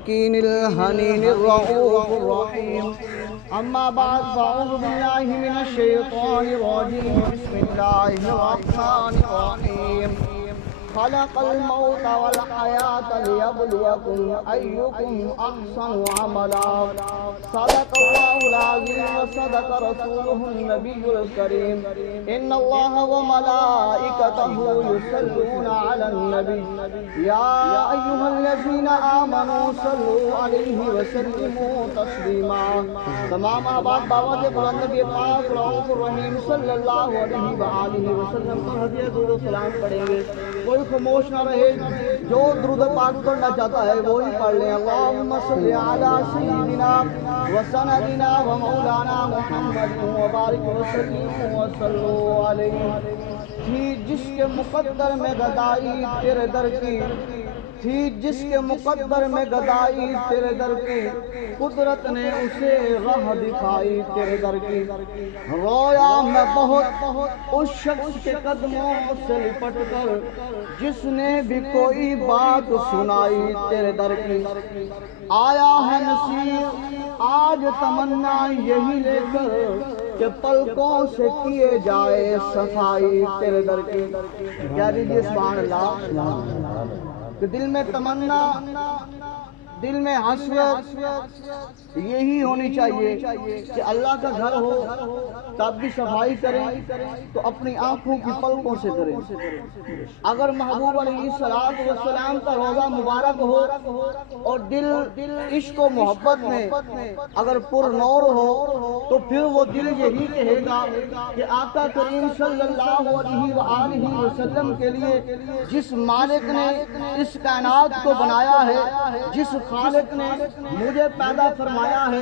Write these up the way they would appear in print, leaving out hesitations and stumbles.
المسكين الحنين الرؤوف الرحيم. أما بعد فأعوذ بالله من الشيطان الرجيم. بسم الله الرحمن الرحيم. خلق الموت والحياة ليبلوكم أيكم أحسن عملا. صدق الله العظيم وصدق رسوله النبي الكريم. إن الله وملائكته يصلون على النبي يا أيها الذين آمنوا صلوا عليه وسلموا تسليما. تمام آباد باوجہ بلند نبی پاک رؤوف الرحیم صلی اللہ علیہ وآلہ وسلم پر حضرت درود و سلام پڑھیں گے. کوئی خاموش نہ رہے، جو درود پاک پڑھنا چاہتا ہے وہی پڑھ لیں. اللہم صلی علی سیدنا وسندنا ومولانا محمد وبارک وسلم وصلو علیہ. تھی جس کے مقدر میں گدائی تیرے در کی، تھی جس کے مقدر میں گدائی تیرے در کی، قدرت نے اسے راہ دکھائی تیرے در کی. رویا میں بہت اس شخص کے قدموں سے لپٹ کر جس نے بھی کوئی بات سنائی تیرے در کی. آیا ہے نصیر آج تمنا یہی لے کر کہ پلکوں سے کیے جائے صفائی تیرے در کی. کیا دیجیے سبحان اللہ. کہ دل میں تمنا، دل میں حسرت یہی ہونی چاہیے کہ اللہ کا گھر ہو تب بھی صفائی کریں تو اپنی آنکھوں کی پلکوں سے کریں. اگر محبوب علیہ السلام کا روضہ مبارک ہو اور دل عشق و محبت میں اگر پر نور ہو تو پھر وہ دل یہی کہے گا کہ آقا کریم صلی اللہ علیہ وآلہ وسلم کے لیے جس مالک نے اس کائنات کو بنایا ہے، جس خالق نے مجھے پیدا فرمایا ہے،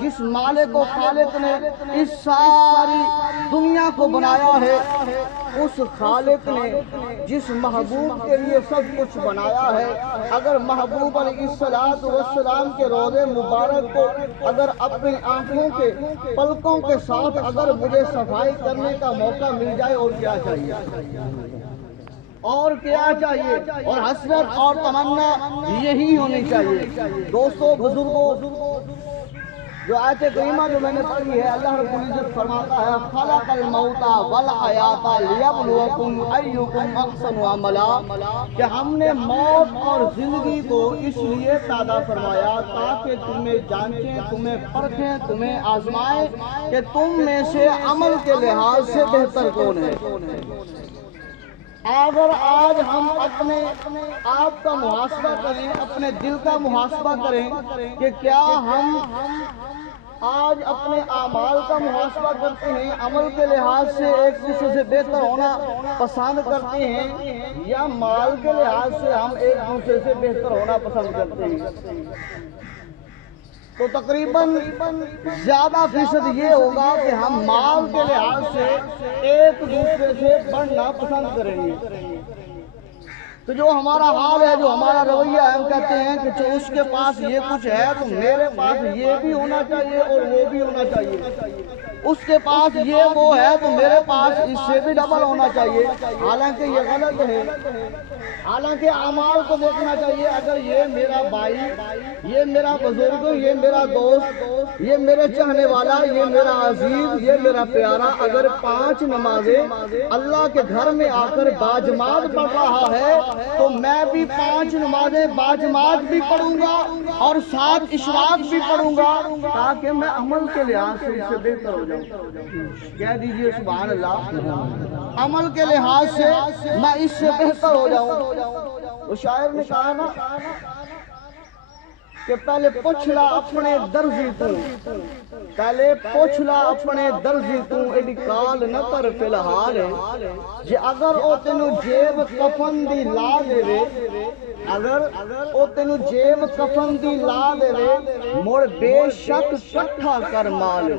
جس مالک و خالق نے اس ساری دنیا کو بنایا ہے، اس خالق نے جس محبوب کے لیے سب کچھ بنایا ہے، اگر محبوب علیہ السلام کے روضے مبارک کو اگر اپنی آنکھوں کے پلکوں کے ساتھ اگر مجھے صفائی کرنے کا موقع مل جائے اور کیا چاہیے، اور کیا چاہیے. اور حسرت اور تمنا یہی ہونی چاہیے. دوستو بزرگوں، جو آیت کریمہ جو میں نے پڑھی ہے، اللہ رب العزت فرماتا ہے خلق الموت والحیات لیبلوکم ایکم احسن عملا، کہ ہم نے موت اور زندگی کو اس لیے پیدا فرمایا تاکہ تمہیں جانچیں، تمہیں پرکھیں، تمہیں آزمائیں کہ تم میں سے عمل کے لحاظ سے بہتر کون ہے. اگر آج ہم اپنے آپ کا محاسبہ کریں، اپنے دل کا محاسبہ کریں کہ کیا ہم آج اپنے اعمال کا محاسبہ کرتے ہیں، عمل کے لحاظ سے ایک دوسرے سے بہتر ہونا پسند کرتے ہیں، یا مال کے لحاظ سے ہم ایک دوسرے سے بہتر ہونا پسند کرتے ہیں، تو تقریباً زیادہ فیصد یہ ہوگا کہ ہم مال کے لحاظ سے ایک دوسرے سے بڑھنا پسند کریں گے. تو جو ہمارا حال ہے، جو ہمارا رویہ ہے، ہم کہتے ہیں کہ جو اس کے پاس یہ کچھ ہے تو میرے پاس یہ بھی ہونا چاہیے اور وہ بھی ہونا چاہیے. اس کے پاس یہ وہ ہے تو میرے پاس اس سے بھی ڈبل ہونا چاہیے. حالانکہ یہ غلط ہے. حالانکہ اعمال کو دیکھنا چاہیے. اگر یہ میرا بھائی، یہ میرا بزرگ، یہ میرا دوست، یہ میرے چاہنے والا، یہ میرا عزیز، یہ میرا پیارا اگر 5 نمازیں اللہ کے گھر میں آ کر باجماعت پڑھ رہا ہے تو میں بھی 5 نمازیں باجماعت بھی پڑھوں گا اور 7 اشراق بھی پڑھوں گا تاکہ میں عمل کے لحاظ سے اس سے بہتر ہو جاؤں. کہہ دیجئے سبحان اللہ. عمل کے لحاظ سے میں اس سے بہتر ہو جاؤں. وہ شاعر نے کہا نا کہ پہلے پوچھلا اپنے درزی تو، پہلے پوچھلا اپنے درزی تو ایڈی کال نہ کر فی الحال جے اگر او تینو جیب کفن دی لا دے وے، اگر او تینو جیب کفن دی لا دے وے مڑ بے شک کٹھا کر مال.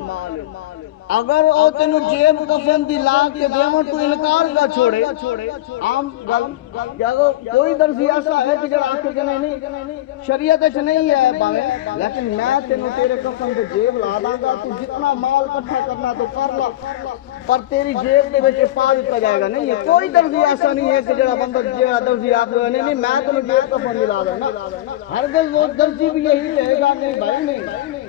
اگر او تینو جیب کفن دی لا کے دیموں تو انکار کا چھوڑے. عام گل کہ اگر کوئی درزی ایسا ہے کہ جڑا آکے کہ نہیں شریعت اچھ نہیں ہے باویں، لیکن میں تینو تیرے کفن دے جیب لا داں گا، تو جتنا مال کٹھا کرنا تو کر لا، پر تیری جیب دے وچ پا دتا جائے گا. نہیں ہے کوئی درزی ایسا نہیں ہے کہ جڑا بندہ جڑا درزی آکے نہیں میں تینو جیب تجھے کفن دلا دینا۔ ہرگز وہ درجی بھی یہی کہے گا نہیں بھائی نہیں،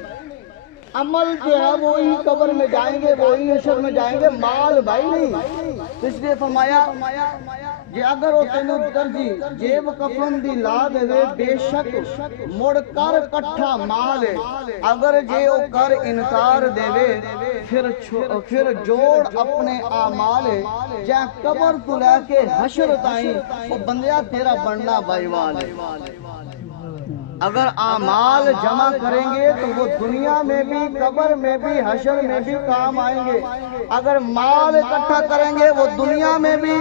عمل جو ہے وہی قبر میں جائیں گے، وہی حشر میں جائیں گے، مال بھائی نہیں۔ اس لیے فرمایا کہ اگر وہ تینوں درجی جیب کفن دی لا دے بے شک مڑ کر کٹھا مال، اگر جے او کر انکار دے پھر جوڑ اپنے اعمال، جہاں قبر تو لے کے حشر تائیں وہ بندیا تیرا بننا بائی وال ہے۔ اگر اعمال جمع کریں گے تو وہ دنیا میں بھی، قبر میں بھی، حشر میں بھی کام آئیں گے۔ اگر مال اکٹھا کریں گے وہ دنیا میں بھی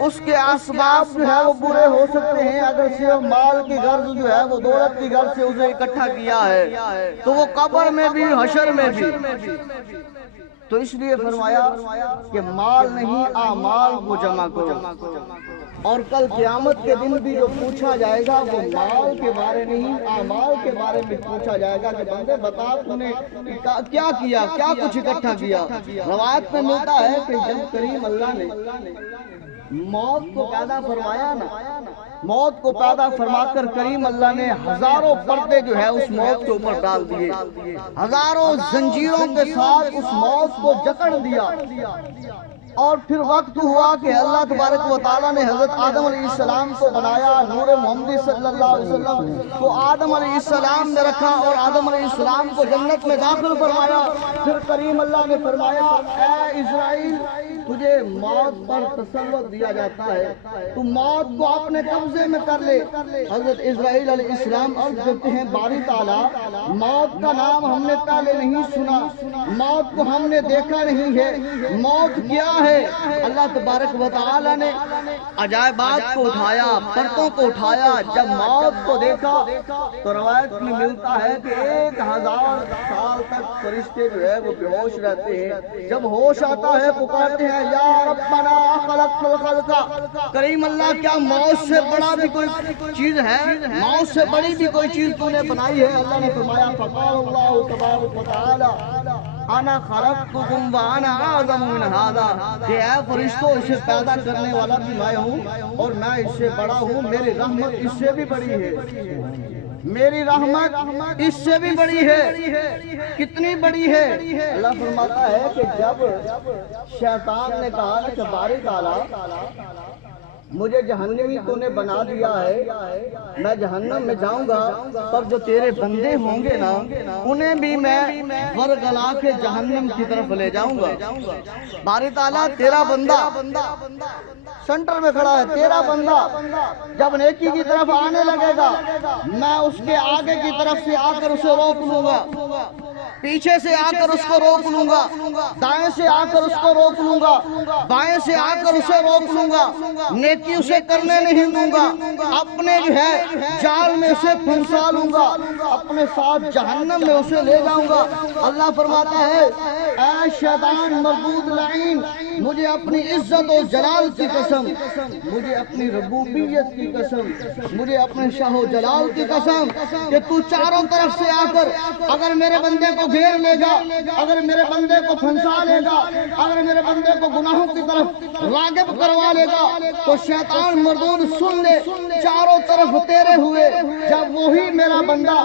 اس کے اسباب جو ہے وہ برے ہو سکتے ہیں، اگر صرف مال کی غرض جو ہے وہ دولت کی غرض سے اسے اکٹھا کیا ہے تو وہ قبر میں بھی حشر میں بھی۔ تو اس لیے فرمایا کہ مال نہیں اعمال کو جمع کرو، اور کل قیامت کے دن بھی جو پوچھا جائے گا وہ مال کے بارے نہیں اعمال کے بارے میں پوچھا جائے گا کہ بندے بتا تو نے کیا کیا، کیا کچھ اکٹھا کیا۔ روایت میں ملتا ہے کہ جب کریم اللہ نے موت کو پیدا فرمایا نا، موت کو پیدا فرما کر کریم اللہ نے ہزاروں پردے جو ہے اس موت کے اوپر ڈال دیے، ہزاروں زنجیروں کے ساتھ اس موت کو جکڑ دیا، اور پھر وقت ہوا کہ اللہ تبارک و تعالیٰ نے حضرت آدم علیہ السلام کو بنایا، نور محمدی صلی اللہ علیہ وسلم کو آدم علیہ السلام نے رکھا اور آدم علیہ السلام کو جنت میں داخل فرمایا۔ پھر کریم اللہ نے فرمایا اے اسرائیل تجھے موت پر تسلط دیا جاتا ہے، تو موت کو اپنے قبضے میں کر لے۔ حضرت اسرائیل علیہ السلام عرض کرتے ہیں باری تعالیٰ موت کا نام ہم نے پہلے نہیں سنا، موت کو ہم نے دیکھا نہیں ہے، موت کیا ہے؟ اللہ تبارک و تعالیٰ نے عجائبات کو اٹھایا، پرتوں کو اٹھایا، جب موت کو دیکھا تو روایت میں ملتا ہے کہ 1000 سال تک فرشتے جو ہے وہ بے ہوش رہتے ہیں، جب ہوش آتا ہے پکارتے ہیں یا ربنا خلقت الخلق، کریم اللہ کیا موت سے بڑا بھی کوئی چیز ہے، موت سے بڑی بھی کوئی چیز تو نے بنائی ہے؟ اللہ نے فرمایا فقال اللہ تبارک و تعالی انا خلقتکم وانا اعظم من ھذا، کہ اے فرشتوں اسے پیدا کرنے والا بھی میں ہوں اور میں اس سے بڑا ہوں، میری رحمت اس سے بھی بڑی ہے، میری رحمت اس سے بھی بڑی ہے۔ کتنی بڑی ہے؟ اللہ فرماتا ہے کہ جب شیطان نے کہا نا کہ باری تعالیٰ مجھے جہنمی تو نے بنا دیا ہے، میں جہنم میں جاؤں گا، پر جو تیرے بندے ہوں گے نا انہیں بھی میں ورگلا کے جہنم کی طرف لے جاؤں گا۔ باری تعالیٰ تیرا بندہ سنٹر میں کھڑا ہے، تیرا بندہ جب نیکی کی طرف آنے لگے گا میں اس کے آگے کی طرف سے آ کر اسے روک لوں گا، پیچھے سے آ کر اس کو روک لوں گا، دائیں سے آ کر اس کو روک لوں گا، بائیں سے آ کر اسے روک لوں گا، نیکی اسے کرنے نہیں دوں گا، اپنے جو ہے جال میں اسے پھنسا لوں گا، اپنے ساتھ جہنم میں اسے لے جاؤں گا۔ اللہ فرماتا ہے اے شیطان مردود لعین، مجھے اپنی عزت و جلال کی قسم، مجھے اپنی ربوبیت کی قسم، مجھے اپنے شاہ و جلال کی قسم کہ تو چاروں طرف سے آ کر اگر میرے بندے کو گھیر لے گا، اگر میرے بندے کو پھنسا لے گا، اگر میرے بندے کو گناہوں کی طرف راغب کروا لے گا تو شیطان مردود سن لے، چاروں طرف تیرے ہوئے جب وہی میرا بندہ،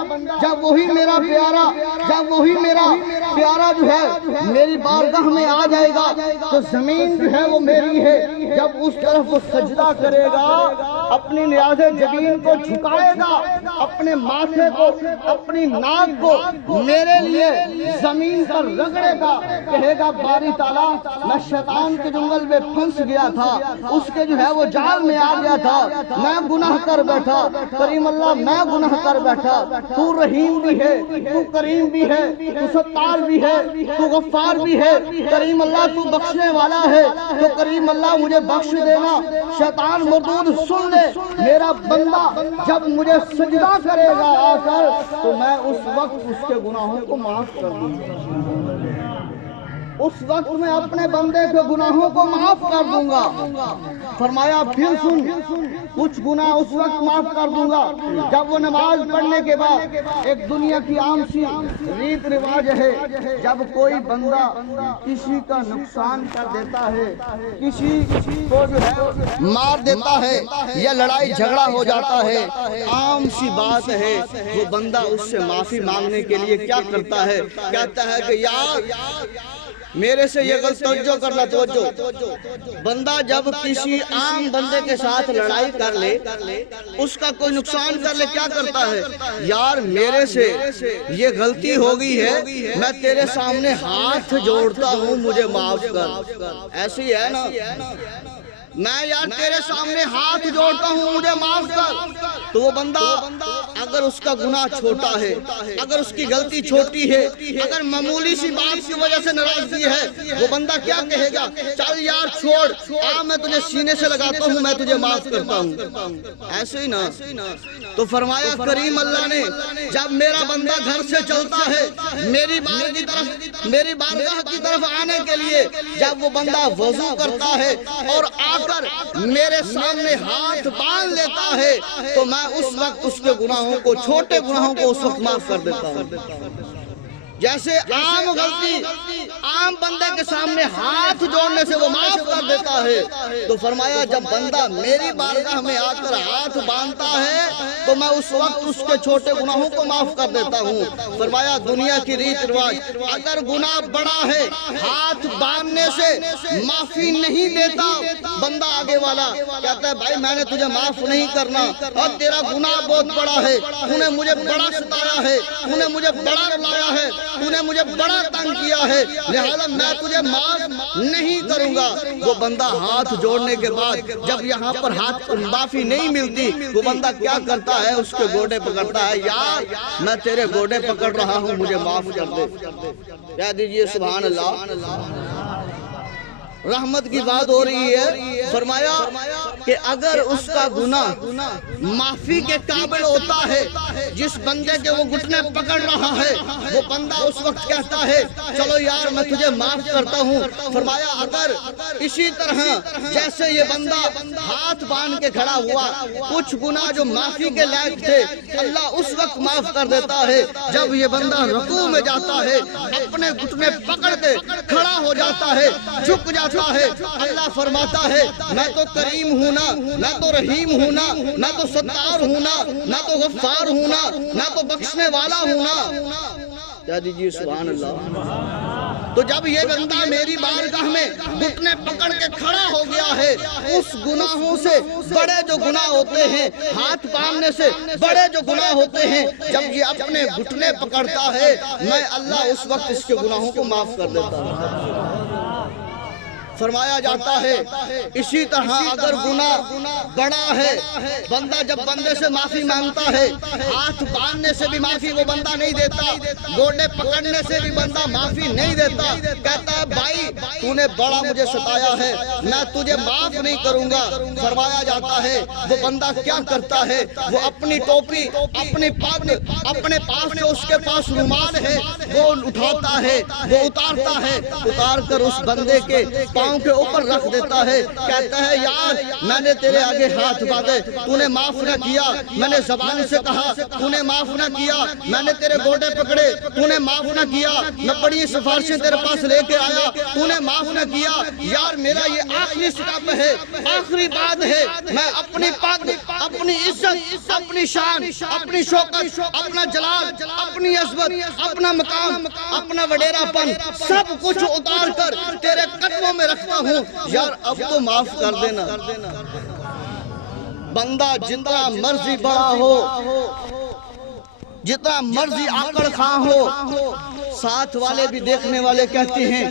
جب وہی میرا پیارا، جب وہی میرا پیارا جو ہے میری بارگاہ میں آ جائے گا تو زمین جو ہے وہ میری ہے، جب اس طرف وہ سجدہ کرے گا اپنی نیاز جبین کو جھکائے گا، اپنے ماتھے کو اپنی ناک کو میرے لیے زمین پر رگڑے گا، کہے گا باری تعالیٰ میں شیطان کے جنگل میں پھنس گیا تھا، اس کے جو ہے وہ جال میں آ گیا تھا، میں گناہ کر بیٹھا، کریم اللہ میں گناہ کر بیٹھا، تو رحیم بھی ہے، تو کریم بھی ہے، تو ستار بھی ہے، تو غفار بھی ہے، کریم اللہ تو بخشنے والا ہے، تو کریم اللہ مجھے بخش دینا۔ شیطان مردود سن لے، میرا بندہ جب مجھے سجدہ کرے گا آ کر تو میں اس وقت اس کے گناہوں کو معاف کر دوں گا۔ اس وقت میں اپنے بندے کے گناہوں کو معاف کر دوں گا۔ فرمایا پھر سن، کچھ گناہ اس وقت معاف کر دوں گا جب وہ نماز پڑھنے کے بعد، ایک دنیا کی عام سی ریت رواج ہے، جب کوئی بندہ کسی کا نقصان کر دیتا ہے، کسی کو جو ہے مار دیتا ہے یا لڑائی جھگڑا ہو جاتا ہے، عام سی بات ہے، وہ بندہ اس سے معافی مانگنے کے لیے کیا کرتا ہے؟ کہتا ہے کہ یار میرے سے یہ غلط، توجہ کرنا، توجہ۔ بندہ جب کسی عام بندے کے ساتھ لڑائی کر لے، اس کا کوئی نقصان کر لے، کیا کرتا ہے؟ یار میرے سے یہ غلطی ہو گئی ہے، میں تیرے سامنے ہاتھ جوڑتا ہوں، مجھے معاف کر۔ ایسی ہے نا، میں یار تیرے سامنے ہاتھ جوڑتا ہوں، مجھے معاف کر۔ تو وہ بندہ اگر اس کا گناہ چھوٹا ہے، اگر اس کی غلطی چھوٹی ہے، اگر معمولی سی بات کی وجہ سے ناراضگی ہے، وہ بندہ کیا کہے گا؟ چل یار چھوڑ، میں تجھے سینے سے لگاتا ہوں، میں تجھے معاف کرتا ہوں۔ ایسے ہی نا۔ تو فرمایا کریم اللہ نے، جب میرا بندہ گھر سے چلتا ہے میری بارگاہ کی طرف آنے کے لیے، جب وہ بندہ وضو کرتا ہے اور آ کر میرے سامنے ہاتھ باندھ لیتا ہے، تو میں اس وقت اس کے گناہوں کو، چھوٹے گناہوں کو اس وقت معاف کر دیتا ہوں۔ جیسے عام غلطی عام بندے کے سامنے ہاتھ جوڑنے سے وہ معاف کر دیتا ہے، تو فرمایا جب بندہ میری بارگاہ میں آ کر ہاتھ باندھتا ہے تو میں اس وقت اس کے چھوٹے گناہوں کو معاف کر دیتا ہوں۔ فرمایا دنیا کی ریت رواج، اگر گناہ بڑا ہے ہاتھ باندھنے سے معافی نہیں دیتا، بندہ آگے والا کہتا ہے بھائی میں نے تجھے معاف نہیں کرنا، اور تیرا گناہ بہت بڑا ہے، تو نے مجھے بڑا ستایا ہے، تو نے مجھے بڑا رلایا ہے، تو نے مجھے بڑا تنگ کیا ہے، لہذا میں تجھے معاف نہیں کروں گا۔ وہ بندہ ہاتھ جوڑنے کے بعد جب یہاں پر ہاتھ پر معافی نہیں ملتی، وہ بندہ کیا کرتا ہے؟ اس کے گوڑے پکڑتا ہے، یار میں تیرے گوڑے پکڑ رہا ہوں، مجھے معاف کر دے۔ کہہ دیجئے سبحان اللہ۔ رحمت کی بات ہو رہی ہے۔ فرمایا کہ اگر اس کا گناہ معافی کے قابل ہوتا ہے، جس بندے کے وہ گھٹنے پکڑ رہا ہے، وہ بندہ اس وقت کہتا ہے چلو یار میں تجھے معاف کرتا ہوں۔ فرمایا اگر اسی طرح جیسے یہ بندہ ہاتھ باندھ کے کھڑا ہوا، کچھ گناہ جو معافی کے لائق تھے اللہ اس وقت معاف کر دیتا ہے جب یہ بندہ رکوع میں جاتا ہے، اپنے گھٹنے پکڑ کے کھڑا ہو جاتا ہے، جھک جاتا ہے۔ اللہ فرماتا ہے میں تو کریم ہوں نا، میں تو رحیم ہوں نا، میں تو ستار ہوں نا، میں تو غفار ہوں نا، میں تو بخشنے والا ہوں نا۔ کہہ دیجئے سبحان اللہ۔ تو جب یہ بندہ میری بارگاہ میں گھٹنے پکڑ کے کھڑا ہو گیا ہے، اس گناہوں سے بڑے جو گناہ ہوتے ہیں، ہاتھ باندھنے سے بڑے جو گناہ ہوتے ہیں، جب یہ اپنے گھٹنے پکڑتا ہے، میں اللہ اس وقت اس کے گناہوں کو معاف کر دیتا ہوں۔ فرمایا جاتا ہے اسی طرح اگر گناہ بڑا ہے، بندہ جب بندے سے معافی مانگتا ہے، ہاتھ باندھنے سے بھی معافی وہ بندہ نہیں دیتا، گوڑے پکڑنے سے بھی بندہ معافی نہیں دیتا، کہتا ہے بھائی تو نے بڑا مجھے ستایا ہے، میں تجھے معاف نہیں کروں گا۔ فرمایا جاتا ہے وہ بندہ کیا کرتا ہے؟ وہ اپنی ٹوپی، اپنی پگ، اپنے پاس جو اس کے پاس رومال ہے وہ اٹھاتا ہے، وہ اتارتا ہے، اتار کر اس بندے کے پاؤں کے اوپر رکھ دیتا ہے، کہتا ہے یار میں نے تیرے آگے ہاتھ باندھے، تو نے معاف نہ کیا، میں نے زبان سے کہا تو نے معاف نہ کیا، میں نے تیرے گوڑے پکڑے تو نے معاف نہ کیا، میں بڑی سفارشیں تیرے پاس لے کے آیا تو نے معاف نہ کیا، یار میرا یہ آخری سٹاپ ہے، آخری بات ہے، میں اپنی پگ، اپنی عزت، اپنی شان، اپنی شوکت، اپنا جلال، اپنی عظمت، اپنا مقام، اپنا وڈیرا پن سب کچھ اتار کر تیرے قدموں میں رکھتا ہوں، یار اب تو معاف کر دینا۔ بندہ جتنا مرضی بڑا ہو، جتنا مرضی آکڑ خواہ ہو، ساتھ والے بھی دیکھنے والے کہتے ہیں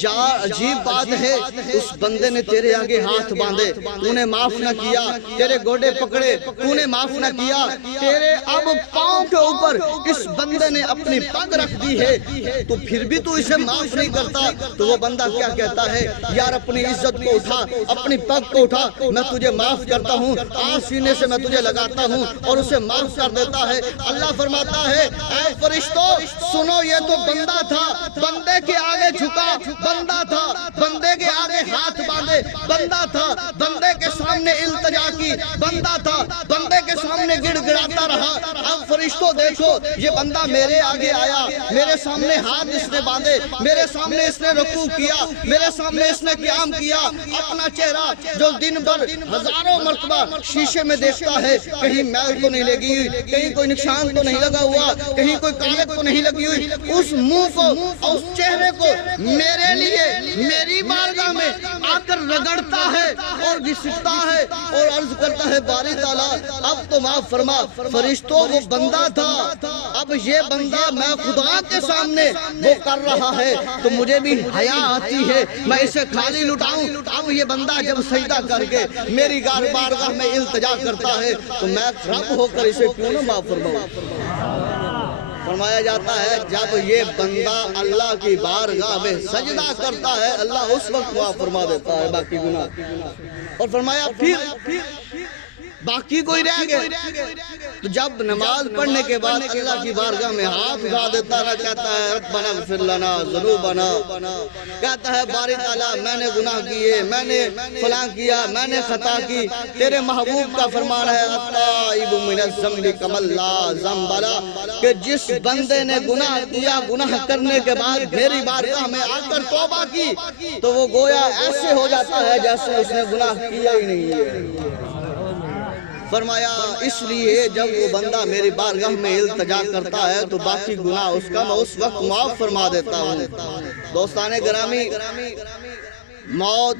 یار عجیب بات ہے، اس بندے نے تیرے آگے ہاتھ باندھے، تو نے معاف نہ کیا، تیرے گوڑے پکڑے تو نے معاف نہ کیا، تیرے اب پاؤں کے اوپر اس بندے نے اپنی پگ رکھ دی ہے، تو پھر بھی تو اسے معاف نہیں کرتا۔ تو وہ بندہ کیا کہتا ہے؟ یار اپنی عزت کو اٹھا، اپنی پگ کو اٹھا، میں تجھے معاف کرتا ہوں، آج سینے سے میں تجھے لگاتا ہوں اور اسے معاف کر دیتا ہے۔ اللہ فرماتا ہے اے فرشتوں سنو، یہ تو بندہ تھا، بندے کے آگے جھکا، بندہ تھا بندے کے آگے ہاتھ باندھے، بندہ تھا بندے کے سامنے التجا کی، بندہ تھا بندے کے سامنے گڑ گڑاتا رہا۔ اب فرشتوں دیکھو، یہ بندہ میرے آگے آیا، میرے سامنے ہاتھ اس نے باندھے، میرے سامنے اس نے رکوع کیا، میرے سامنے اس نے قیام کیا، اپنا چہرہ جو دن بھر ہزاروں مرتبہ شیشے میں دیکھتا ہے، کہیں میل تو نہیں لگی ہوئی، کہیں کوئی نشان تو نہیں لگا ہوا، کہیں کوئی کالک تو نہیں لگی ہوئی، اس منہ کو اور اس چہرے کو میرے لیے میری بارگاہ میں آ کر رگڑتا ہے اور گھسٹتا ہے اور عرض کرتا ہے باری تعالیٰ اب تو معاف فرما۔ فرشتوں وہ بندہ تھا، اب یہ بندہ میں خدا کے سامنے وہ کر رہا ہے تو مجھے بھی حیا آتی ہے، میں اسے خالی لٹاؤں۔ اب یہ بندہ جب سجدہ کر کے میری بارگاہ میں التجا کرتا ہے تو میں رب ہو کر اسے کیوں نہ معاف فرماؤں۔ فرمایا جاتا ہے جب یہ بندہ اللہ کی بارگاہ میں سجدہ کرتا ہے اللہ اس وقت معاف فرما دیتا ہے باقی گناہ۔ اور فرمایا پھر باقی کوئی رہ گئے تو جب نماز پڑھنے کے بعد اللہ کی بارگاہ میں ہاتھ اٹھا دیتا ہے، کہتا ہے ربنا اغفر لنا ذنوبنا، کہتا ہے باری تعالیٰ میں نے گناہ کیے، میں نے فلاں کیا، میں نے خطا کی، تیرے محبوب کا فرمان ہے التائب من الذنب کمن لا ذنب لہ، کہ جس بندے نے گناہ کیا، گناہ کرنے کے بعد میری بارگاہ میں آ کر توبہ کی تو وہ گویا ایسے ہو جاتا ہے جیسے اس نے گناہ کیا ہی نہیں ہے۔ فرمایا اس لیے جب وہ بندہ میری بارگاہ میں التجا کرتا ہے تو باقی گناہ اس کا میں اس وقت معاف فرما دیتا ہوں۔ دوستان گرامی، موت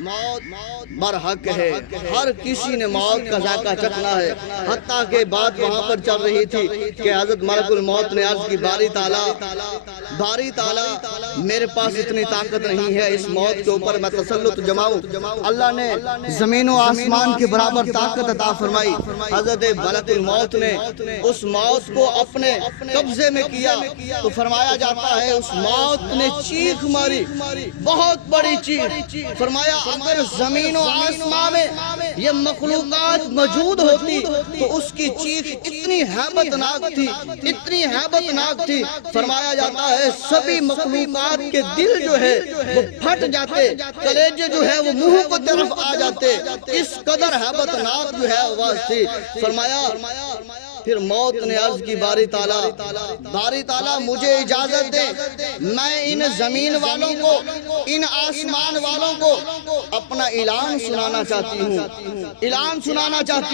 برحق ہے، ہر کسی نے موت کا ذائقہ چکھنا ہے۔ حتیٰ کہ بات وہاں پر چل رہی تھی کہ حضرت ملک الموت نے عرض کی باری تعالیٰ میرے پاس اتنی طاقت نہیں ہے اس موت کے اوپر میں تسلط جماؤں۔ اللہ نے زمین و آسمان کے برابر طاقت عطا فرمائی۔ حضرت ملک الموت نے اس موت کو اپنے قبضے میں کیا تو فرمایا جاتا ہے اس موت نے چیخ ماری، بہت بڑی چیخ۔ فرمایا اگر زمین و آسمان میں یہ مخلوقات موجود ہوتی تو اس کی چیخ اتنی ہیبتناک تھی، اتنی ہیبتناک تھی، فرمایا جاتا ہے سبھی مخلوقات کے دل جو ہے وہ پھٹ جاتے، کلیجے جو ہے وہ منہ کو طرف آ جاتے، اس قدر ہیبتناک جو ہے آواز تھی۔ فرمایا پھر موت نے عرض کی باری تعالیٰ مجھے اجازت دے، میں ان زمین والوں کو، ان آسمان والوں کو اپنا اعلان سنانا چاہتی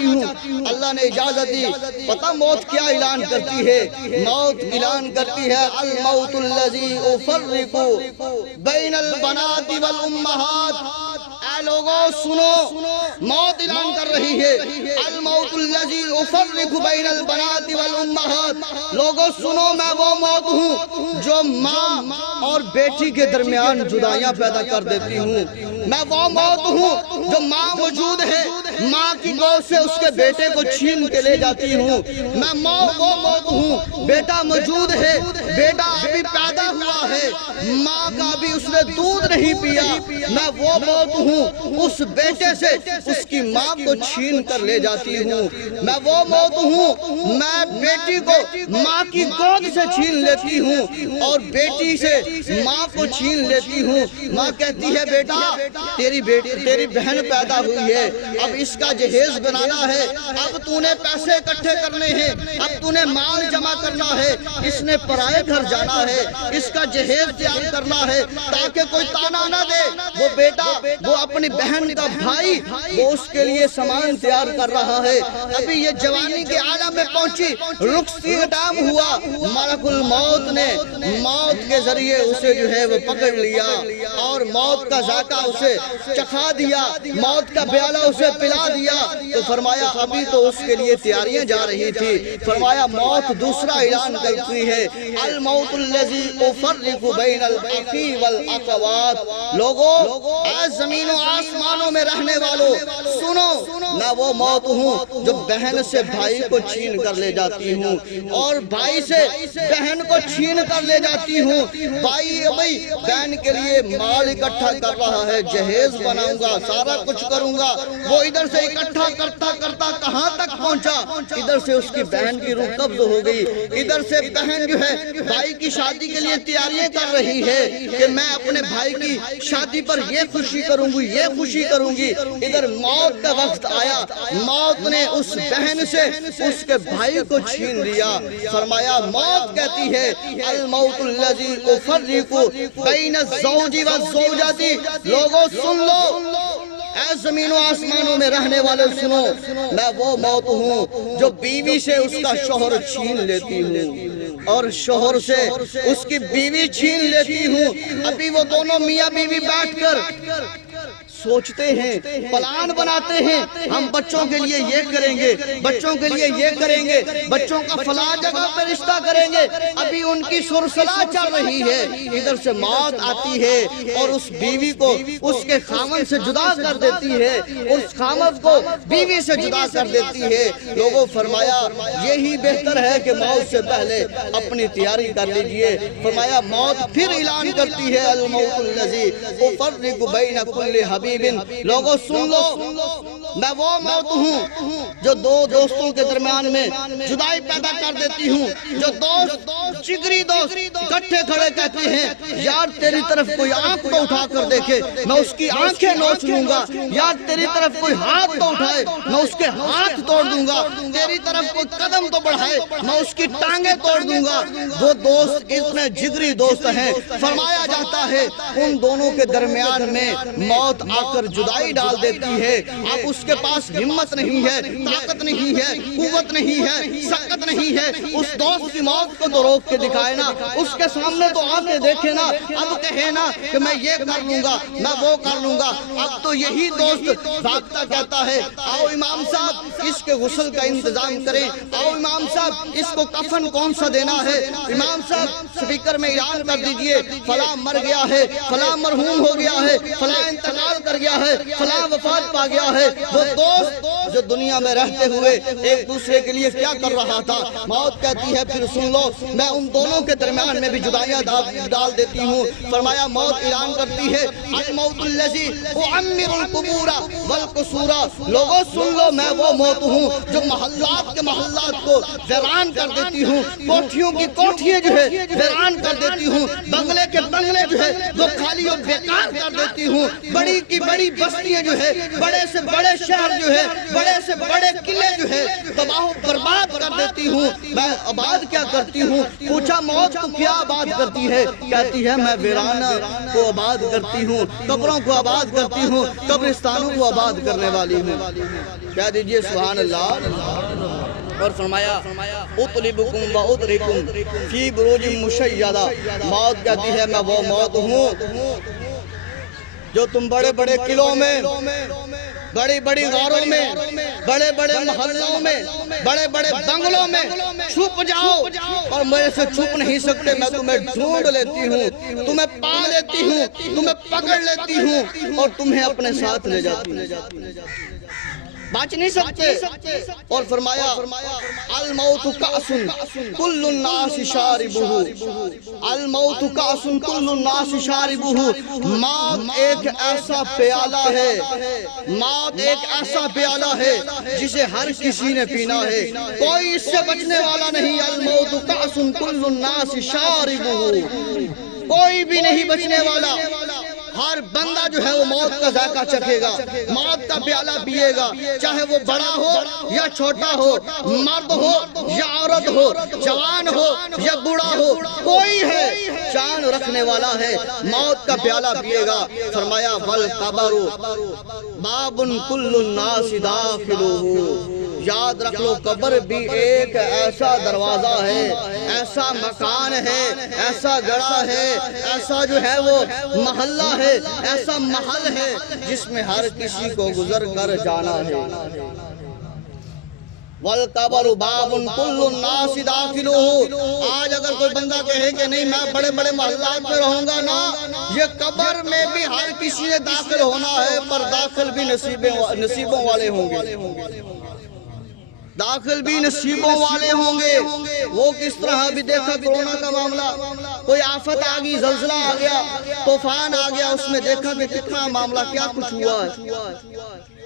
ہوں۔ اللہ نے اجازت دی۔ پتہ موت کیا اعلان کرتی ہے؟ موت اعلان کرتی ہے الموت الذی افرق بین البنات والامہات۔ اے لوگوں سنو، موت اعلان کر رہی ہے الموت الذی افرق بین البنات والامہات۔ لوگوں سنو، میں وہ موت ہوں جو ماں اور بیٹی کے درمیان جدائیاں پیدا کر دیتی ہوں۔ میں وہ موت ہوں جو ماں موجود ہے، ماں کی گود سے اس کے بیٹے کو چھین کے لے جاتی ہوں۔ میں وہ موت ہوں، بیٹا موجود ہے، بیٹا ابھی پیدا ہوا ہے، ماں کا بھی اس نے دودھ نہیں پیا۔ میں وہ موت ہوں، اس بیٹے سے اس کی ماں کو چھین کر لے جاتی ہوں۔ میں وہ موت ہوں، میں بیٹی کو ماں کی گود سے چھین لیتی ہوں اور بیٹی سے ماں کو چھین لیتی ہوں۔ ماں کہتی ہے بیٹا تیری بہن پیدا ہوئی ہے، اب اس کا جہیز بنانا ہے، اب تو نے پیسے اکٹھے کرنے ہیں، اب تو نے مال جمع کرنا ہے، اس نے پرائے گھر جانا ہے، اس کا جہیز تیار کرنا ہے تاکہ کوئی تانا نہ دے۔ وہ بیٹا، وہ اپنی بہن کا بھائی، وہ اس کے لیے سامان تیار کر رہا ہے۔ ابھی یہ جوانی کے عالم میں پہنچی، رخصتی کا ٹائم ہوا، ملک الموت نے موت کے ذریعے اسے جو ہے وہ پکڑ لیا اور موت کا ذائقہ اسے چکھا دیا، موت کا پیالہ اسے پلا دیا۔ تو فرمایا ابھی تو اس کے لیے تیاریاں جا رہی تھی۔ فرمایا موت دوسرا اعلان کرتی ہے الموت الذی افرق بین الاخی والاخوات۔ لوگوں اے زمین و آسمانوں میں رہنے والوں سنو، میں وہ موت ہوں جو بہن سے بھائی کو چھین کر لے جاتی ہوں اور بھائی سے بہن کو چھین کر لے جاتی ہوں۔ بھائی بہن کے لیے مال اکٹھا کر رہا ہے، جہیز بناؤں گا، سارا کچھ کروں گا، وہ ادھر سے اکٹھا کرتا کرتا کہاں تک پہنچا، ادھر سے اس کی بہن کی روح قبض ہو گئی، ادھر سے بہن جو ہے بھائی کی شادی کے لیے تیاریاں کر رہی ہے کہ میں اپنے بھائی کی شادی پر یہ خوشی کروں گی، یہ خوشی کروں گی۔ ادھر موت کا وقت آیا، موت نے اس بہن سے اس کے بھائی کو چھین لیا۔ فرمایا موت کہتی ہے الموت الذی افرق بین الزوج والزوجہ۔ لوگوں سن لو، اے زمین و آسمانوں میں رہنے والے سنو، میں وہ موت ہوں جو بیوی سے اس کا شوہر چھین لیتی ہوں اور شوہر سے اس کی بیوی چھین لیتی ہوں۔ ابھی وہ دونوں میاں بیوی بیٹھ کر سوچتے ہیں، پلان بناتے ہیں، ہم بچوں کے لیے یہ کریں گے، بچوں کے لیے یہ کریں گے، بچوں کا فلاں جگہ پہ رشتہ کریں گے۔ ابھی ان کی سرسلا چل رہی ہے، ادھر سے موت آتی ہے اور اس بیوی کو اس کے خامن سے جدا کر دیتی ہے، اس خامن کو بیوی سے جدا کر دیتی ہے۔ لوگوں فرمایا یہی بہتر ہے کہ موت سے پہلے اپنی تیاری کر لیجئے۔ فرمایا موت پھر اعلان کرتی ہے الموت الذی افرق بین کل حبیب۔ لوگوں سن لو، میں وہ موت ہوں جو دو دوستوں کے درمیان میں جدائی پیدا کر دیتی ہوں، جو دوست جگری دوست اکٹھے کھڑے کہتے ہیں یار تیری طرف کوئی آنکھ تو اٹھا کر دیکھے، میں اس کی آنکھیں نوچ لوں گا، یار تیری طرف کوئی ہاتھ تو اٹھائے میں اس کے ہاتھ توڑ دوں گا، تیری طرف کوئی قدم تو بڑھائے میں اس کی ٹانگیں توڑ دوں گا۔ وہ دوست اتنے جگری دوست ہیں، فرمایا جاتا ہے ان دونوں کے درمیان میں موت آ کر جدائی ڈال دیتی ہے۔ اب اس کے پاس ہمت نہیں ہے، طاقت نہیں ہے، قوت نہیں ہے، سکت نہیں ہے، اس دوست کی موت کو تو روک کے دکھائے نا، اس کے سامنے تو آ کے دیکھے نا، اب کہے نا کہ میں یہ کر لوں گا، میں وہ کر لوں گا۔ اب تو یہی دوست بھاگتا کہتا ہے آؤ امام صاحب اس کے غسل کا انتظام کریں، آؤ امام صاحب اس کو کفن کون سا دینا ہے، امام صاحب سپیکر میں اعلان کر دیجئے فلاں مر گیا ہے، فلاں مرحوم ہو گیا ہے، فلاں انتقال کر گیا ہے، فلاں وفات پا گیا ہے۔ وہ دوست جو دنیا میں رہتے ہوئے ایک دوسرے کے لیے کیا کر رہا تھا، موت کہتی ہے پھر سن لو میں ان دونوں کے درمیان میں بھی جدائیاں ڈال دیتی ہوں۔ فرمایا موت اعلان کرتی ہے الموت الذی اعمر القبور والقصور۔ لوگوں سن لو میں وہ موت ہوں جو محلات کے محلات کو ویران کر دیتی ہوں، کوٹھیوں کی کوٹھیاں جو ہے ویران کر دیتی ہوں، بنگلے کے بنگلے جو ہے وہ خالی اور بیکار کر دیتی ہوں، بڑی کی بڑی بستیاں جو ہے، بڑے سے بڑے شہر جو ہے، بڑے سے بڑے قلعے جو ہے تباہ و برباد کر دیتی ہوں۔ میں آباد کیا کرتی ہوں؟ پوچھا موت کو کیا آباد کرتی ہے؟ کہتی ہے میں ویرانہ کو آباد کرتی ہوں، قبروں کو آباد کرتی ہوں، قبرستانوں کو آباد کرنے والی ہوں۔ کہہ دیجئے سبحان اللہ۔ اور فرمایا اطلبکم و ادرکم فی بروج مشیدہ۔ موت کہتی ہے میں وہ موت ہوں جو تم بڑے بڑے قلعوں میں، بڑی بڑی غاروں میں، بڑے بڑے محلوں میں، بڑے بڑے بنگلوں میں چھپ جاؤ اور میرے سے چھپ نہیں سکتے، میں تمہیں ڈھونڈ لیتی ہوں، تمہیں پا لیتی ہوں، تمہیں پکڑ لیتی ہوں اور تمہیں اپنے ساتھ لے جاتی ہوں، بچ نہیں سکتے۔ اور فرمایا الموت کأس کل الناس شاربہ، الموت کأس کل الناس شاربہ۔ موت ایک ایسا پیالہ ہے، موت ایک ایسا پیالہ ہے جسے ہر کسی نے پینا ہے، کوئی اس سے بچنے والا نہیں۔ الموت کأس کل الناس شاربہ، کوئی بھی نہیں بچنے والا، ہر بندہ جو ہے وہ موت کا ذائقہ چکھے گا، موت کا پیالہ پیے گا، چاہے وہ بڑا ہو یا چھوٹا ہو، مرد ہو یا عورت ہو، جوان ہو یا بوڑھا ہو، کوئی ہے جان رکھنے والا ہے موت کا پیالہ پیے گا۔ فرمایا والقبر باب کل الناس داخلہ۔ یاد رکھ لو قبر بھی ایک ایسا دروازہ ہے، ایسا مکان ہے، ایسا گڑھا ہے، ایسا جو ہے وہ محلہ ہے، ایسا محل ہے جس میں ہر کسی کو گزر کر جانا ہے۔ وَالْقَبْرُ بَابٌ كُلُّ النَّاسِ دَاخِلُهُ۔ آج اگر کوئی بندہ کہے کہ نہیں میں بڑے بڑے محلات میں رہوں گا نا، یہ قبر میں بھی ہر کسی نے داخل ہونا ہے، پر داخل بھی نصیبوں والے ہوں گے، داخل بھی نصیبوں والے ہوں گے۔ وہ کس طرح بھی دیکھا کرونا کا معاملہ، کوئی آفت آگئی، زلزلہ آ گیا، طوفان آ گیا، اس میں دیکھا کہ کتنا معاملہ کیا کچھ ہوا ہے۔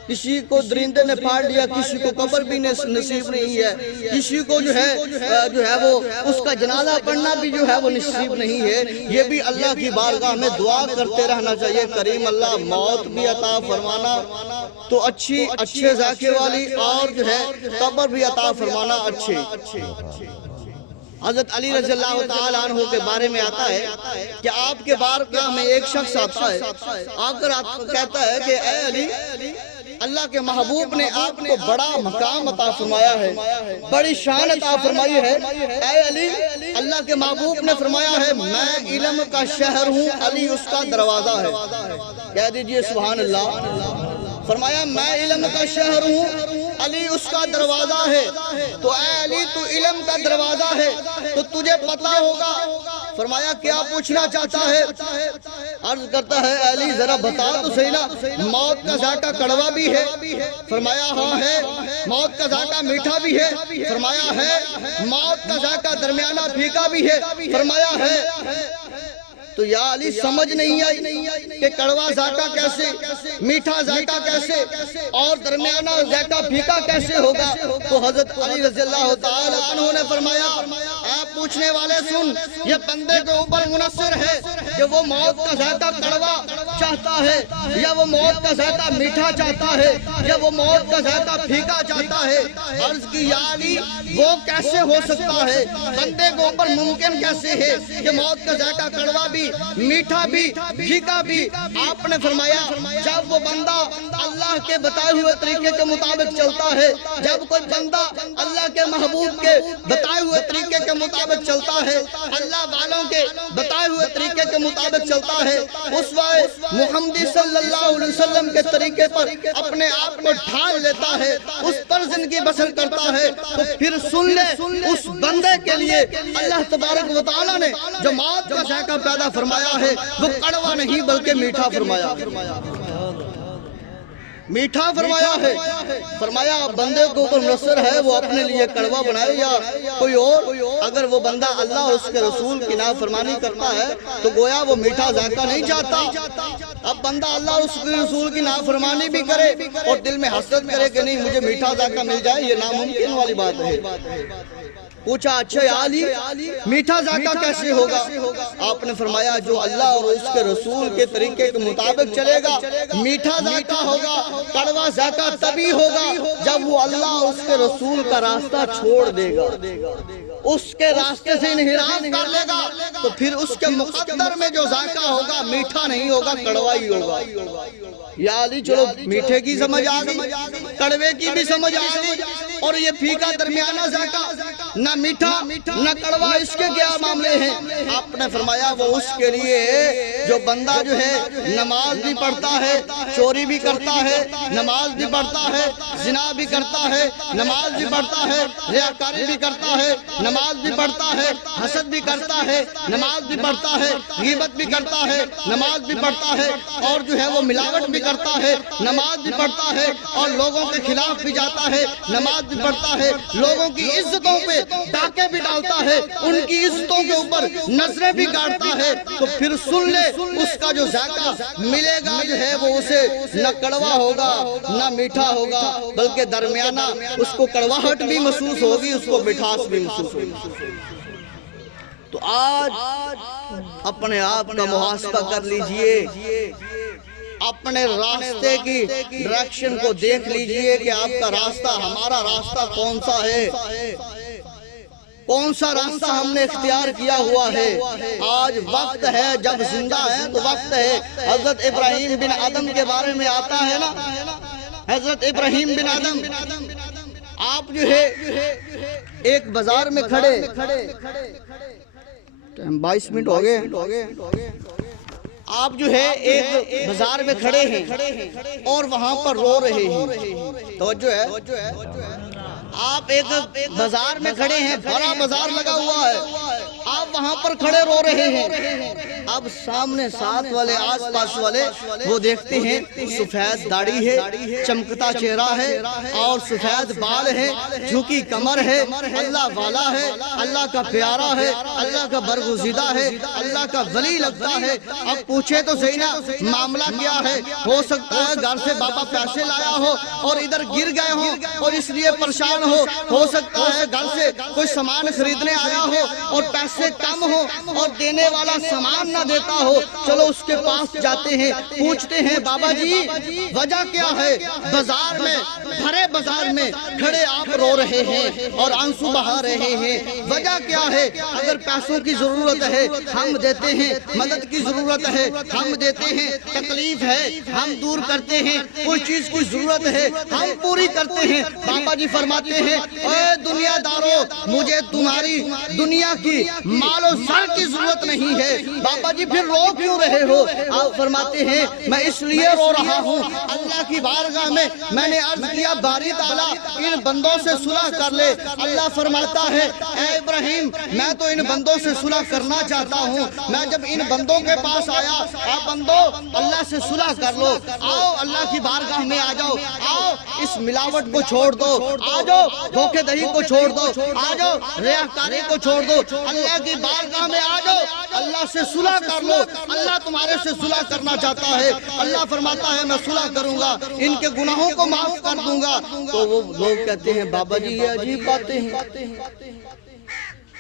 کسی کو درندے نے پھاڑ لیا، کسی کو قبر بھی نصیب نہیں ہے، کسی کو جو ہے وہ اس کا جنازہ پڑھنا بھی جو ہے وہ نصیب نہیں ہے۔ یہ بھی اللہ کی بارگاہ میں دعا کرتے رہنا چاہیے، کریم اللہ موت بھی عطا فرمانا تو اچھے ذائقے والی، اور جو ہے قبر بھی عطا فرمانا اچھے۔ حضرت علی رضی اللہ تعالیٰ عنہ کے بارے میں آتا ہے کہ آپ کے بارگاہ میں ایک شخص آتا ہے، آ کر آپ کو کہتا ہے کہ اے علی، اللہ کے محبوب نے آپ کو بڑا مقام عطا فرمایا ہے، بڑی شان عطا فرمائی ہے۔ اے علی، اللہ کے محبوب نے فرمایا ہے میں علم کا شہر ہوں، علی اس کا دروازہ ہے۔ کہہ دیجئے سبحان اللہ۔ فرمایا میں علم کا شہر ہوں، علی اس کا دروازہ ہے۔ تو اے علی، تو علم کا دروازہ ہے تو تجھے پتہ ہوگا۔ فرمایا کیا پوچھنا چاہتا ہے؟ عرض کرتا ہے علی ذرا بتا تو صحیح نا، موت کا ذائقہ کڑوا بھی ہے؟ فرمایا ہاں ہے۔ موت کا ذائقہ میٹھا بھی ہے؟ فرمایا ہے۔ موت کا ذائقہ درمیانہ پھیکا بھی ہے؟ فرمایا ہے۔ تو یا علی سمجھ نہیں آئی کہ کڑوا ذائقہ کیسے، میٹھا ذائقہ کیسے اور درمیانہ ذائقہ پھیکا کیسے ہوگا؟ تو حضرت علی رضی اللہ تعالیٰ عنہ نے فرمایا اے پوچھنے والے سن، یہ بندے کے اوپر منحصر ہے کہ وہ موت کا ذائقہ کڑوا چاہتا ہے یا وہ موت کا ذائقہ میٹھا چاہتا ہے یا وہ موت کا ذائقہ پھیکا چاہتا ہے۔ عرض کی یا علی وہ کیسے ہو سکتا ہے؟ بندے کے اوپر ممکن کیسے ہے کہ موت کا ذائقہ کڑوا بھی، میٹھا بھی، پھیکا بھی؟ آپ نے فرمایا جب وہ بندہ اللہ کے بتائے ہوئے طریقے کے مطابق چلتا ہے، جب کوئی بندہ اللہ کے محبوب کے بتائے ہوئے طریقے کے مطابق چلتا ہے، اللہ والوں کے بتائے ہوئے طریقے کے مطابق چلتا ہے، اس وقت محمدی صلی اللہ علیہ وسلم کے طریقے پر اپنے آپ کو ڈھال لیتا ہے، اس پر زندگی بسر کرتا ہے، تو پھر سن لے اس بندے کے لیے اللہ تبارک و تعالیٰ نے جو موت کا ذائقہ پیدا فرمایا ہے وہ کڑوا نہیں بلکہ میٹھا فرمایا، میٹھا فرمایا ہے۔ فرمایا بندے کو اوپر منحصر ہے وہ اپنے لیے کڑوا بنائے یا کوئی اور۔ اگر وہ بندہ اللہ اور اس کے رسول کی نافرمانی کرتا ہے تو گویا وہ میٹھا ذائقہ نہیں چاہتا۔ اب بندہ اللہ اور اس کے رسول کی نافرمانی بھی کرے اور دل میں حسرت کرے کہ نہیں مجھے میٹھا ذائقہ مل جائے، یہ ناممکن والی بات ہے۔ پوچھا اچھا یا علی میٹھا ذائقہ کیسے ہوگا؟ آپ نے فرمایا جو اللہ اور اس کے رسول کے طریقے کے مطابق چلے گا میٹھا ذائقہ ہوگا۔ کڑوا ذائقہ تبھی ہوگا جب وہ اللہ اور اس کے رسول کا راستہ چھوڑ دے گا، اس کے راستے سے انحراف کر لے گا، تو پھر اس کے مقدر میں جو ذائقہ ہوگا میٹھا نہیں ہوگا، کڑوا ہی ہوگا۔ یا علی چلو میٹھے کی سمجھ آ گئی، کڑوے کی بھی سمجھ آ گئی، اور یہ پھیکا درمیانہ ذائقہ نہ میٹھا نہ کڑوا، اس کے کیا معاملے ہیں؟ آپ نے فرمایا وہ اس کے لیے جو بندہ جو ہے نماز بھی پڑھتا ہے، چوری بھی کرتا ہے، نماز بھی پڑھتا ہے، زنا بھی کرتا ہے، نماز بھی پڑھتا ہے، ریاکاری بھی کرتا ہے، نماز بھی پڑھتا ہے، حسد بھی کرتا ہے، نماز بھی پڑھتا ہے، غیبت بھی کرتا ہے، نماز بھی پڑھتا ہے، اور جو ہے وہ ملاوٹ بھی کرتا ہے، نماز بھی پڑھتا ہے، اور لوگوں کے خلاف بھی جاتا ہے، نماز بھی پڑھتا ہے، لوگوں کی عزتوں پہ ڈاکے بھی ڈالتا ہے، ان کی عزتوں کے اوپر نظریں بھی کاٹتا ہے، تو پھر سن لے اس کا جو ذائقہ ملے گا جو ہے وہ اسے نہ کڑوا ہوگا نہ میٹھا ہوگا بلکہ درمیانہ، اس کو کڑواہٹ بھی محسوس ہوگی، اس کو مٹھاس بھی محسوس ہوگی۔ تو آج اپنے آپ کا محاسبہ کر لیجئے، اپنے راستے کی ڈائریکشن کو دیکھ لیجئے کہ آپ کا راستہ، ہمارا راستہ کون سا ہے، کون سا راستہ ہم نے اختیار کیا ہوا ہے۔ آج وقت ہے، جب زندہ ہیں تو وقت ہے۔ حضرت ابراہیم بن آدم کے بارے میں آتا ہے نا، حضرت ابراہیم بن آدم آپ جو ہے ایک بازار میں کھڑے، 22 منٹ ہو گئے، آپ جو ہے ایک بازار میں کھڑے ہیں اور وہاں پر رو رہے ہیں، توجہ ہے، آپ ایک بازار میں کھڑے ہیں، بڑا بازار لگا ہوا ہے، آپ وہاں پر کھڑے رو رہے ہیں، اب سامنے ساتھ والے آس پاس والے وہ دیکھتے ہیں سفید داڑھی ہے، چمکتا چہرہ ہے اور سفید بال ہے، جھکی کمر ہے، اللہ والا ہے، اللہ کا پیارا ہے، اللہ کا برگزیدہ ہے، اللہ کا ولی لگتا ہے۔ اب پوچھے تو صحیح نا معاملہ کیا ہے؟ ہو سکتا ہے گھر سے بابا پیسے لایا ہو اور ادھر گر گئے ہو اور اس لیے پریشان ہو سکتا ہے گھر سے کوئی سامان خریدنے آیا ہو اور پیسے کم ہو اور دینے والا سامان نہ دیتا ہو، چلو اس کے پاس جاتے ہیں، پوچھتے ہیں بابا جی وجہ کیا ہے؟ بازار میں بھرے بازار میں کھڑے آپ رو رہے ہیں اور آنسو بہا رہے ہیں، وجہ کیا ہے؟ اگر پیسوں کی ضرورت ہے ہم دیتے ہیں، مدد کی ضرورت ہے ہم دیتے ہیں، تکلیف ہے ہم دور کرتے ہیں، کوئی چیز کی ضرورت ہے ہم پوری کرتے ہیں۔ بابا جی فرماتے ہیں اے دنیا دارو، مجھے تمہاری دنیا کی مال و زر کی ضرورت نہیں ہے۔ بابا جی پھر رو کیوں رہے ہو؟ آپ فرماتے ہیں میں اس لیے رو رہا ہوں، اللہ کی بارگاہ میں نے عرض کیا باری تعالیٰ ان بندوں سے صلح کر لے۔ اللہ فرماتا ہے اے ابراہیم میں تو ان بندوں سے صلح کرنا چاہتا ہوں، میں جب ان بندوں کے پاس آیا آپ بندو اللہ سے صلح کر لو، آؤ اللہ کی بارگاہ میں آ جاؤ، آؤ اس ملاوٹ کو چھوڑ دو، آ جاؤ دھوکے دہی کو چھوڑ دو، آ جاؤ ریاکاری کو چھوڑ دو، اللہ کی بارگاہ میں آ جاؤ، اللہ سے صلح کر لو، اللہ تمہارے سے صلح کرنا چاہتا ہے۔ اللہ فرماتا ہے میں صلح کروں گا، ان کے گناہوں کو معاف کر دوں گا۔ تو وہ لوگ کہتے ہیں بابا جی یہ عجیب باتیں ہیں،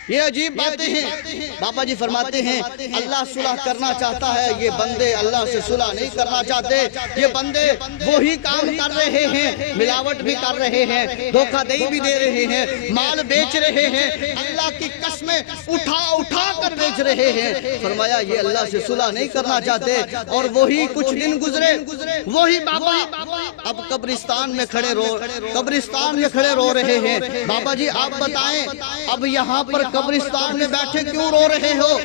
یہ عجیب باتیں ہیں۔ بابا جی فرماتے ہیں اللہ صلح کرنا چاہتا ہے، یہ بندے اللہ سے صلح نہیں کرنا چاہتے، یہ بندے وہی کام کر رہے ہیں، ملاوٹ بھی کر رہے ہیں، دھوکہ دہی بھی دے رہے ہیں، مال بیچ رہے ہیں، اللہ کی قسمیں اٹھا کر بیچ رہے ہیں۔ فرمایا یہ اللہ سے صلح نہیں کرنا چاہتے، اور وہی کچھ دن گزرے، وہی بابا اب قبرستان میں کھڑے رو رہے ہیں۔ بابا جی آپ بتائیں اب یہاں پر قبرستان میں بیٹھے کیوں رو رہے ہو؟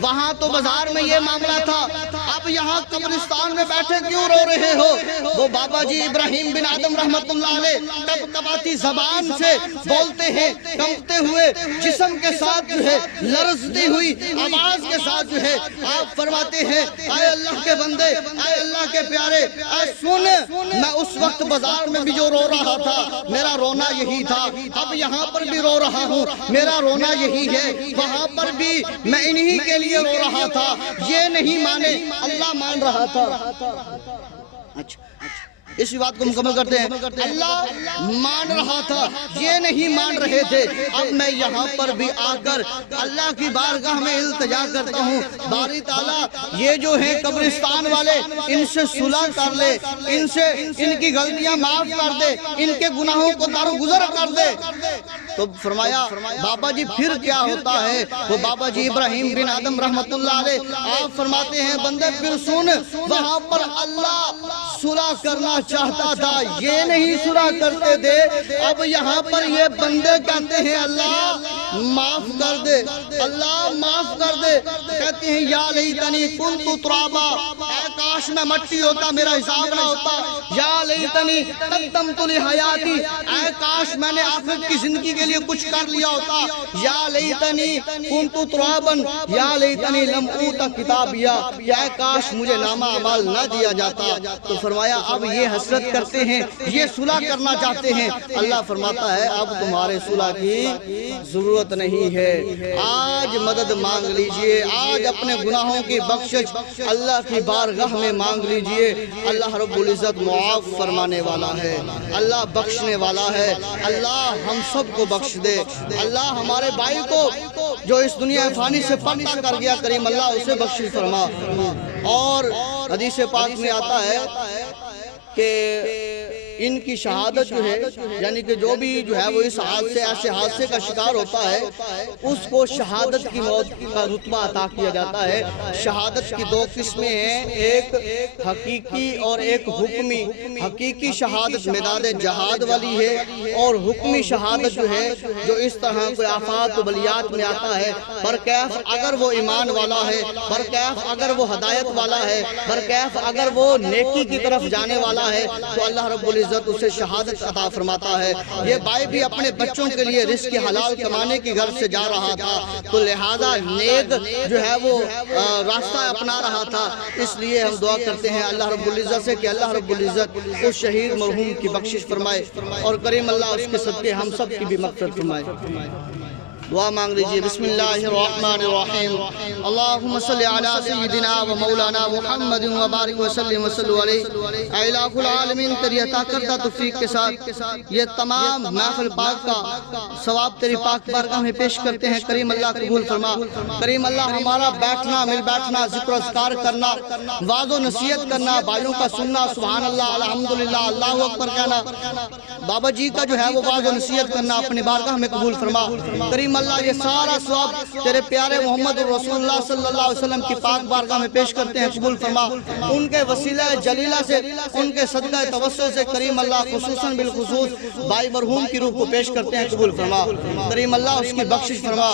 وہاں تو بازار میں یہ معاملہ تھا، اب یہاں قبرستان میں بیٹھے کیوں رو رہے ہو؟ وہ بابا جی ابراہیم بن آدم رحمت اللہ علیہ کپکپاتی زبان سے بولتے ہیں، کمپتے ہوئے جسم کے ساتھ جو ہے، لرزتی ہوئی آواز کے ساتھ جو ہے آپ فرماتے ہیں اے اللہ کے بندے، اے اللہ کے پیارے، اے سن میں اس وقت بازار میں بھی جو رو رہا تھا میرا رونا یہی تھا، اب یہاں پر بھی رو رہا ہوں میرا رونا یہی ہے، وہاں پر بھی میں انہی کے لیے رو رہا تھا، یہ نہیں مانے اللہ مان رہا تھا۔ اچھا اسی بات کو مکمل کرتے ہیں، اللہ مان رہا تھا یہ نہیں مان رہے تھے، اب میں یہاں پر بھی آ کر اللہ کی بارگاہ میں التجا کرتا ہوں باری تعالیٰ یہ جو ہیں قبرستان والے ان سے صلح کر لے، ان کی غلطیاں معاف کر دے، ان کے گناہوں کو درگزر کر دے۔ تو فرمایا بابا جی پھر کیا ہوتا ہے؟ وہ بابا جی ابراہیم بن آدم رحمت اللہ علیہ آپ فرماتے ہیں بندے پھر سن، وہاں پر اللہ صلح کرنا چاہتا تھا یہ نہیں صلح کرتے تھے، اب یہاں پر یہ بندے کہتے ہیں اللہ معاف کر دے، اللہ معاف کر دے، کہتے ہیں یا لیتنی کنت ترابا، اے کاش میں مٹی ہوتا میرا حساب نہ ہوتا، یا لیتنی قدمت لحیاتی، اے کاش میں نے آخرت کی زندگی کے لیے کچھ کر لیا ہوتا، یا لیتنی کنت ترابا یا لیتنی لم اوت کتابیا، اے کاش مجھے نامہ اعمال نہ دیا جاتا۔ تو فرمایا اب یہ حسرت کرتے ہیں، یہ صلح کرنا چاہتے ہیں، اللہ فرماتا ہے اب تمہارے صلح کی ضرورت نہیں ہے، آج مدد مانگ لیجئے، آج اپنے گناہوں کی بخشش اللہ کی بارگاہ میں مانگ لیجئے، اللہ رب العزت معاف فرمانے والا ہے، اللہ بخشنے والا ہے، اللہ ہم سب کو بخش دے، اللہ ہمارے بھائی کو جو اس دنیا فانی سے پردہ کر گیا کریم اللہ اسے بخش فرما۔ اور حدیث پاک میں آتا ہے کہ ان کی شہادت جو ہے یعنی کہ جو بھی جو ہے وہ اس حادثے ایسے حادثے کا شکار ہوتا ہے اس کو شہادت کی موت کا رتبہ عطا کیا جاتا ہے۔ شہادت کی دو قسمیں ہیں، ایک حقیقی اور ایک حکمی۔ حقیقی شہادت میدان جہاد والی ہے اور حکمی شہادت جو ہے جو اس طرح کوئی آفات و بلیات میں آتا ہے، برکیف اگر وہ ایمان والا ہے، برکیف اگر وہ ہدایت والا ہے، برکیف اگر وہ نیکی کی طرف جانے والا ہے تو اللہ رب العزت العزت اسے شہادت عطا فرماتا ہے۔ یہ بھائی بھی اپنے بچوں کے لیے رزق حلال کمانے کی غرض سے جا رہا تھا، تو لہذا نیک جو ہے وہ راستہ اپنا رہا تھا۔ اس لیے ہم دعا کرتے ہیں اللہ رب العزت سے کہ اللہ رب العزت اس شہید مرحوم کی بخشش فرمائے اور کریم اللہ اس کے صدقے ہم سب کی بھی مغفرت فرمائے۔ دعا مانگ لیجئے۔ بسم اللہ الرحمن الرحیم، اللہم صلی علی سیدنا و مولانا محمد و بارک وسلم وصلو علیہ۔ اے الہ العالمین، تیری عطا کردہ توفیق کے ساتھ یہ تمام محفل پاک کا ثواب تیری پاک بارگاہ میں پیش کرتے ہیں۔ کریم اللہ قبول فرما۔ کریم اللہ ہمارا بیٹھنا، مل بیٹھنا، ذکر و اذکار کرنا، وعظ و نصیحت کرنا، بھائیوں کا سننا، سبحان اللہ، الحمدللہ، اللہ اکبر کہنا، بابا جی کا جو ہے وہ وعظ و نصیحت کرنا اپنے بارگاہ میں قبول فرما۔ کریم اللہ یہ سارا ثواب تیرے پیارے محمد رسول اللہ صلی اللہ علیہ وسلم کی پاک بارگاہ میں پیش کرتے ہیں، قبول فرما۔ ان کے وسیلہ جلیلہ سے، ان کے صدقہ توسل سے کریم اللہ خصوصاً بالخصوص بھائی مرحوم کی روح کو پیش کرتے ہیں، قبول فرما۔ کریم اللہ اس کی بخشش فرما،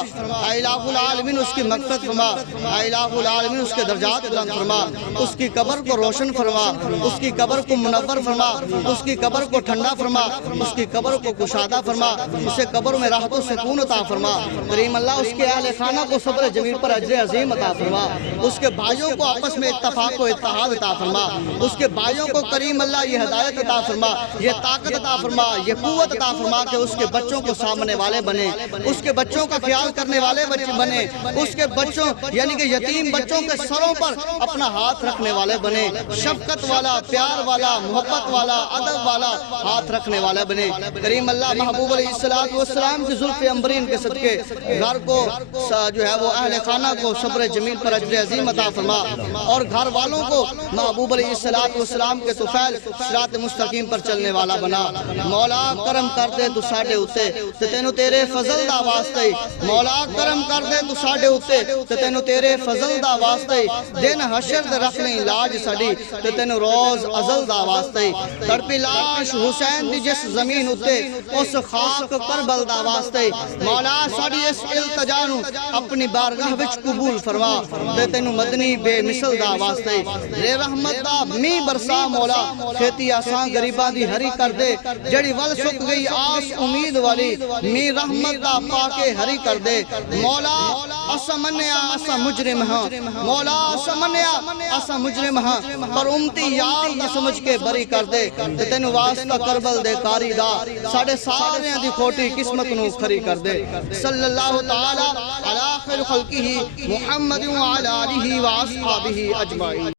اے الہ العالمین اس کی مغفرت فرما، اے الہ العالمین اس کے درجات بلند فرما، اس کی قبر کو روشن فرما، اس کی قبر کو منور فرما، اس کی قبر کو ٹھنڈا فرما، اس کی قبر کو کشادہ فرما، اسے قبر میں راحت و سکون عطا فرما۔ کریم اللہ اس کے اہل خانہ کو صبر جمیل پر اجر عظیم عطا فرما، اس کے بھائیوں کو آپس میں اتفاق و اتحاد عطا فرما، اس کے بھائیوں کو کریم اللہ یہ ہدایت عطا فرما، یہ طاقت عطا فرما، یہ قوت عطا فرما کہ اس کے بچوں کو سامنے والے بنے، اس کے بچوں کا خیال کرنے والے بچے بنے، اس کے بچوں یعنی کہ یتیم بچوں کے سروں پر اپنا ہاتھ رکھنے والے بنے، شفقت والا، پیار والا، محبت والا، ادب والا ہاتھ رکھنے والے بنے۔ کریم اللہ محبوب علیہ السلام کی زلف عنبرین کے صدقے گھر کو جو ہے وہ اہل خانہ کو صبر جمیل پر اجر عظیم عطا فرما، اور گھر والوں کو محبوب علیہ السلام کے طفیل صراط مستقیم پر چلنے والا بنا۔ مولا کرم کر دے تو ساڈے اتے تے تینوں تیرے فضل دا واسطے، مولا کرم کر دے تو ساڈے اتے تے تینوں تیرے فضل دا واسطے، دن حشر دے رکھ لیں لاج ساڈی تے تینوں روز ازل دا واسطے، تڑپی لاش حسین دی جس زمین اتے اس خاک کربل دا واسطے، مولا ساڈی اس التجا نو اپنی بارگاہ وچ قبول فرما، تے تینوں مدنی بے مثل دا واسطے، رے رحمت دا می برسا مولا، کھیتی آساں غریباں دی ہری کر دے، جڑی ول سک گئی آس امید والی، می رحمت دا پاکے ہری کر دے، مولا اسا منیا اسا مجرم ہاں، مولا اسا منیا اسا مجرم ہاں، پر امتی یار دا سمجھ کے بری کر دے، تے تینوں واسطہ کربل دے کاری دا، ساڑے ساریاں دی کھوٹی قسمت نو کھری کر دے۔ صلی اللہ تعالی علی خیر خلقہ محمد وعلی آلہ واصحابہ اجمعین۔